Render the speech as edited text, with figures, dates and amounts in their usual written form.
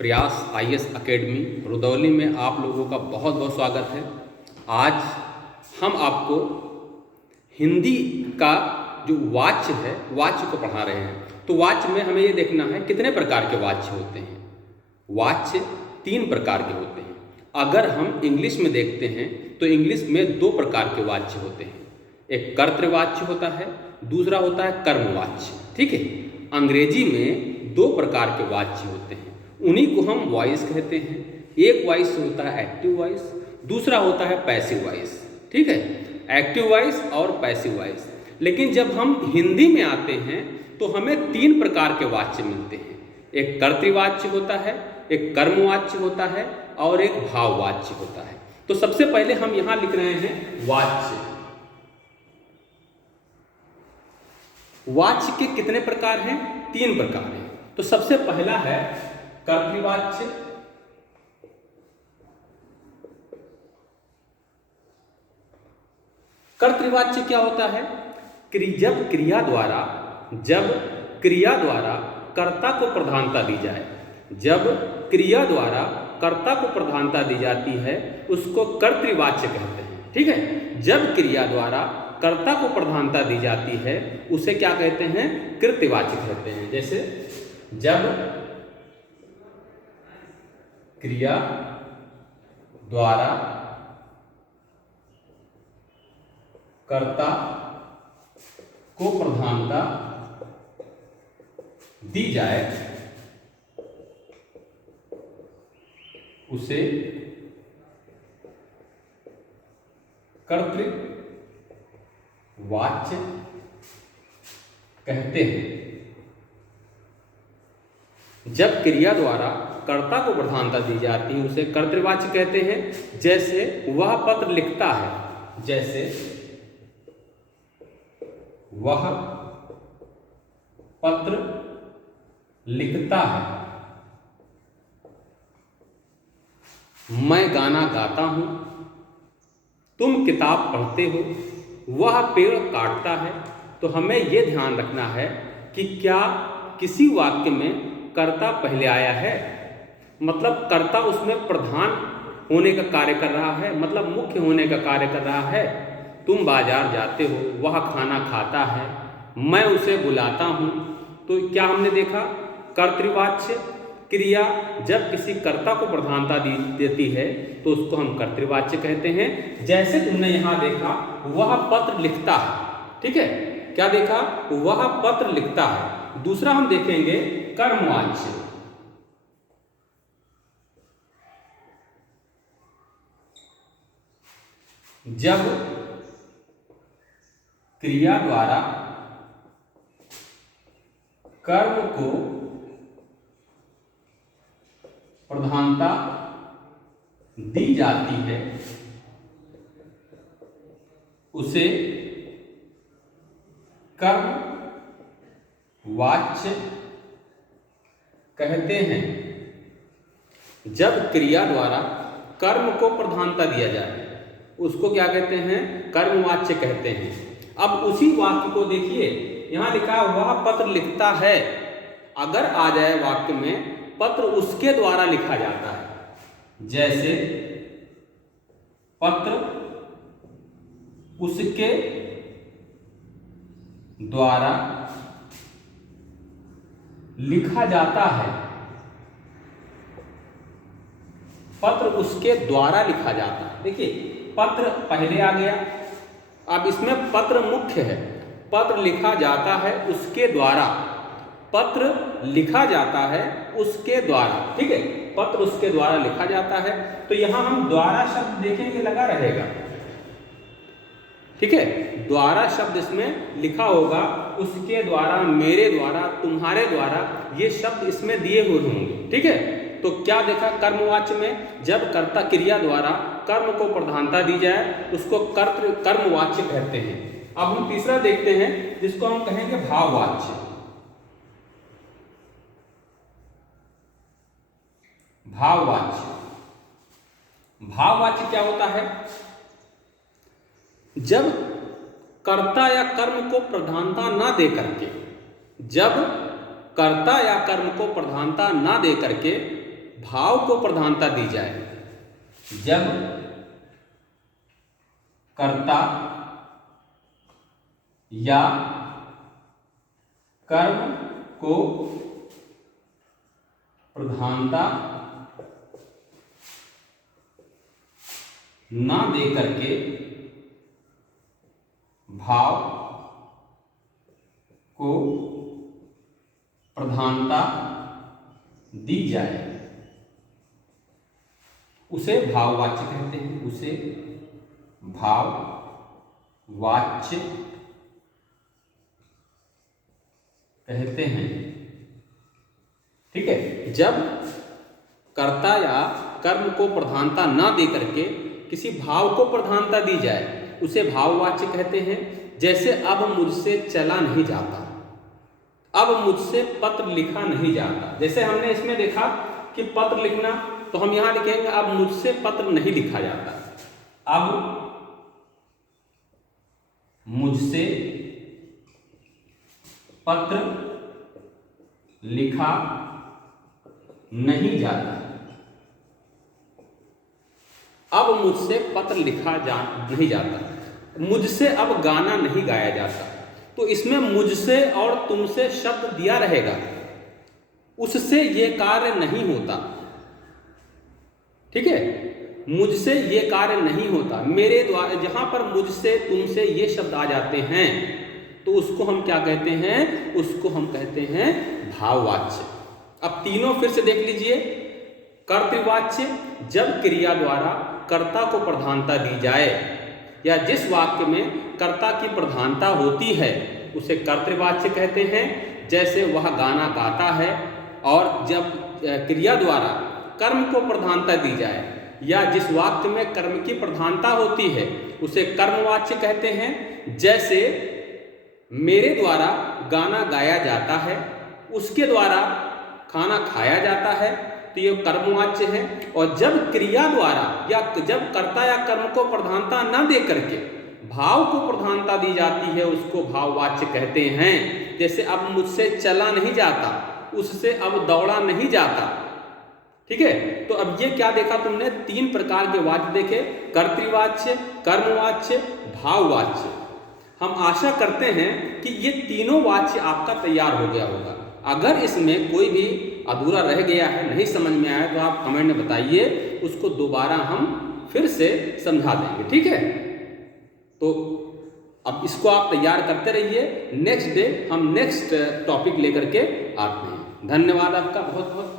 प्रयास IAS academy Rudauli में आप लोगों का बहुत बहुत स्वागत है। आज हम आपको हिंदी का जो वाच्य है वाच्य को पढ़ा रहे हैं। तो वाच्य में हमें ये देखना है कितने प्रकार के वाच्य होते हैं। वाच्य 3 प्रकार के होते हैं। अगर हम इंग्लिश में देखते हैं तो इंग्लिश में 2 प्रकार के वाच्य होते हैं। एक कर्तृवाच्य होता है, दूसरा होता है कर्मवाच्य। ठीक है, अंग्रेजी में 2 प्रकार के वाच्य होते हैं, उन्हीं को हम वॉइस कहते हैं। एक वॉइस होता है एक्टिव वॉइस, दूसरा होता है पैसिव वॉइस। ठीक है, एक्टिव वॉइस और पैसिव वॉइस। लेकिन जब हम हिंदी में आते हैं तो हमें 3 प्रकार के वाच्य मिलते हैं। एक कर्तृवाच्य होता है, एक कर्मवाच्य होता है और एक भाववाच्य होता है। तो सबसे पहले हम यहां लिख रहे हैं वाच्य। वाच्य के कितने प्रकार हैं? 3 प्रकार हैं। तो सबसे पहला है कर्तृवाच्य। कर्तृवाच्य क्या होता है? जब क्रिया द्वारा कर्ता को प्रधानता दी जाए, जब क्रिया द्वारा कर्ता को प्रधानता दी जाती है उसको कर्तृवाच्य कहते हैं। ठीक है, जब क्रिया द्वारा कर्ता को प्रधानता दी जाती है उसे क्या कहते हैं? कृत्यवाच्य कहते हैं। जैसे जब क्रिया द्वारा कर्ता को प्रधानता दी जाए उसे कर्तृवाच्य कहते हैं। जब क्रिया द्वारा कर्ता को प्रधानता दी जाती है उसे कर्तृवाच्य कहते हैं। जैसे वह पत्र लिखता है, जैसे वह पत्र लिखता है। मैं गाना गाता हूं, तुम किताब पढ़ते हो, वह पेड़ काटता है। तो हमें यह ध्यान रखना है कि क्या किसी वाक्य में कर्ता पहले आया है, मतलब कर्ता उसमें प्रधान होने का कार्य कर रहा है, मतलब मुख्य होने का कार्य कर रहा है। तुम बाजार जाते हो, वह खाना खाता है, मैं उसे बुलाता हूं। तो क्या हमने देखा? कर्तृवाच्य क्रिया जब किसी कर्ता को प्रधानता देती है तो उसको हम कर्तृवाच्य कहते हैं। जैसे तुमने यहां देखा वह पत्र लिखता है। ठीक है, क्या देखा? वह पत्र लिखता है। दूसरा हम देखेंगे कर्मवाच्य। जब क्रिया द्वारा कर्म को प्रधानता दी जाती है उसे कर्मवाच्य कहते हैं। जब क्रिया द्वारा कर्म को प्रधानता दिया जाए उसको क्या कहते हैं? कर्मवाच्य कहते हैं। अब उसी वाक्य को देखिए, यहां लिखा वह पत्र लिखता है। अगर आ जाए वाक्य में पत्र उसके द्वारा लिखा जाता है, जैसे पत्र उसके द्वारा लिखा जाता है, पत्र उसके द्वारा लिखा जाता है। देखिए, पत्र पहले आ गया, अब इसमें पत्र मुख्य है। पत्र लिखा जाता है उसके द्वारा, पत्र लिखा जाता है उसके द्वारा। ठीक है, पत्र उसके द्वारा लिखा जाता है। तो यहां हम द्वारा शब्द देखेंगे, लगा रहेगा। ठीक है, द्वारा शब्द इसमें लिखा होगा, उसके द्वारा, मेरे द्वारा, तुम्हारे द्वारा, ये शब्द इसमें दिए हुए होंगे। ठीक है, तो क्या देखा? कर्मवाच्य में जब कर्ता क्रिया द्वारा कर्म को प्रधानता दी जाए उसको कर्मवाच्य कहते हैं। अब हम तीसरा देखते हैं जिसको हम कहेंगे भाववाच्य। भाववाच्य, भाववाच्य क्या होता है? जब कर्ता या कर्म को प्रधानता ना दे करके, जब कर्ता या कर्म को प्रधानता ना दे करके भाव को प्रधानता दी जाए। जब कर्ता या कर्म को प्रधानता ना दे करके भाव को प्रधानता दी जाए, उसे भाववाच्य कहते हैं। उसे भाववाच्य कहते हैं। ठीक है, जब कर्ता या कर्म को प्रधानता ना दे करके किसी भाव को प्रधानता दी जाए, उसे भाववाच्य कहते हैं। जैसे अब मुझसे चला नहीं जाता, अब मुझसे पत्र लिखा नहीं जाता। जैसे हमने इसमें देखा कि पत्र लिखना, तो हम यहां लिखेंगे अब मुझसे पत्र नहीं लिखा जाता। अब मुझसे पत्र लिखा नहीं जाता। अब मुझसे पत्र लिखा नहीं जाता। मुझसे अब गाना नहीं गाया जाता। तो इसमें मुझसे और तुमसे शब्द दिया रहेगा, उससे ये कार्य नहीं होता। ठीक है, मुझसे ये कार्य नहीं होता। मेरे द्वारा, जहां पर मुझसे तुमसे ये शब्द आ जाते हैं, तो उसको हम क्या कहते हैं? उसको हम कहते हैं भाववाच्य। अब तीनों फिर से देख लीजिए। कर्तृवाच्य, जब क्रिया द्वारा कर्ता को प्रधानता दी जाए, या जिस वाक्य में कर्ता की प्रधानता होती है, उसे कर्तृवाच्य कहते हैं। जैसे वह गाना गाता है। और जब क्रिया द्वारा कर्म को प्रधानता दी जाए, या जिस वाक्य में कर्म की प्रधानता होती है, उसे कर्मवाच्य कहते हैं। जैसे मेरे द्वारा गाना गाया जाता है, उसके द्वारा खाना खाया जाता है, तो ये कर्मवाच्य है। और जब क्रिया द्वारा या जब कर्ता या कर्म को प्रधानता न दे करके भाव को प्रधानता दी जाती है, उसको भाववाच्य कहते हैं। जैसे अब मुझसे चला नहीं जाता, उससे अब दौड़ा नहीं जाता। ठीक है, तो अब ये क्या देखा तुमने? तीन प्रकार के वाच्य देखे, कर्तृवाच्य, कर्मवाच्य, भाववाच्य। हम आशा करते हैं कि ये तीनों वाच्य आपका तैयार हो गया होगा। अगर इसमें कोई भी अधूरा रह गया है, नहीं समझ में आया, तो आप कमेंट में बताइए, उसको दोबारा हम फिर से समझा देंगे। ठीक है, तो अब इसको आप तैयार करते रहिए। नेक्स्ट डे हम नेक्स्ट टॉपिक लेकर के आते हैं। धन्यवाद आपका बहुत बहुत।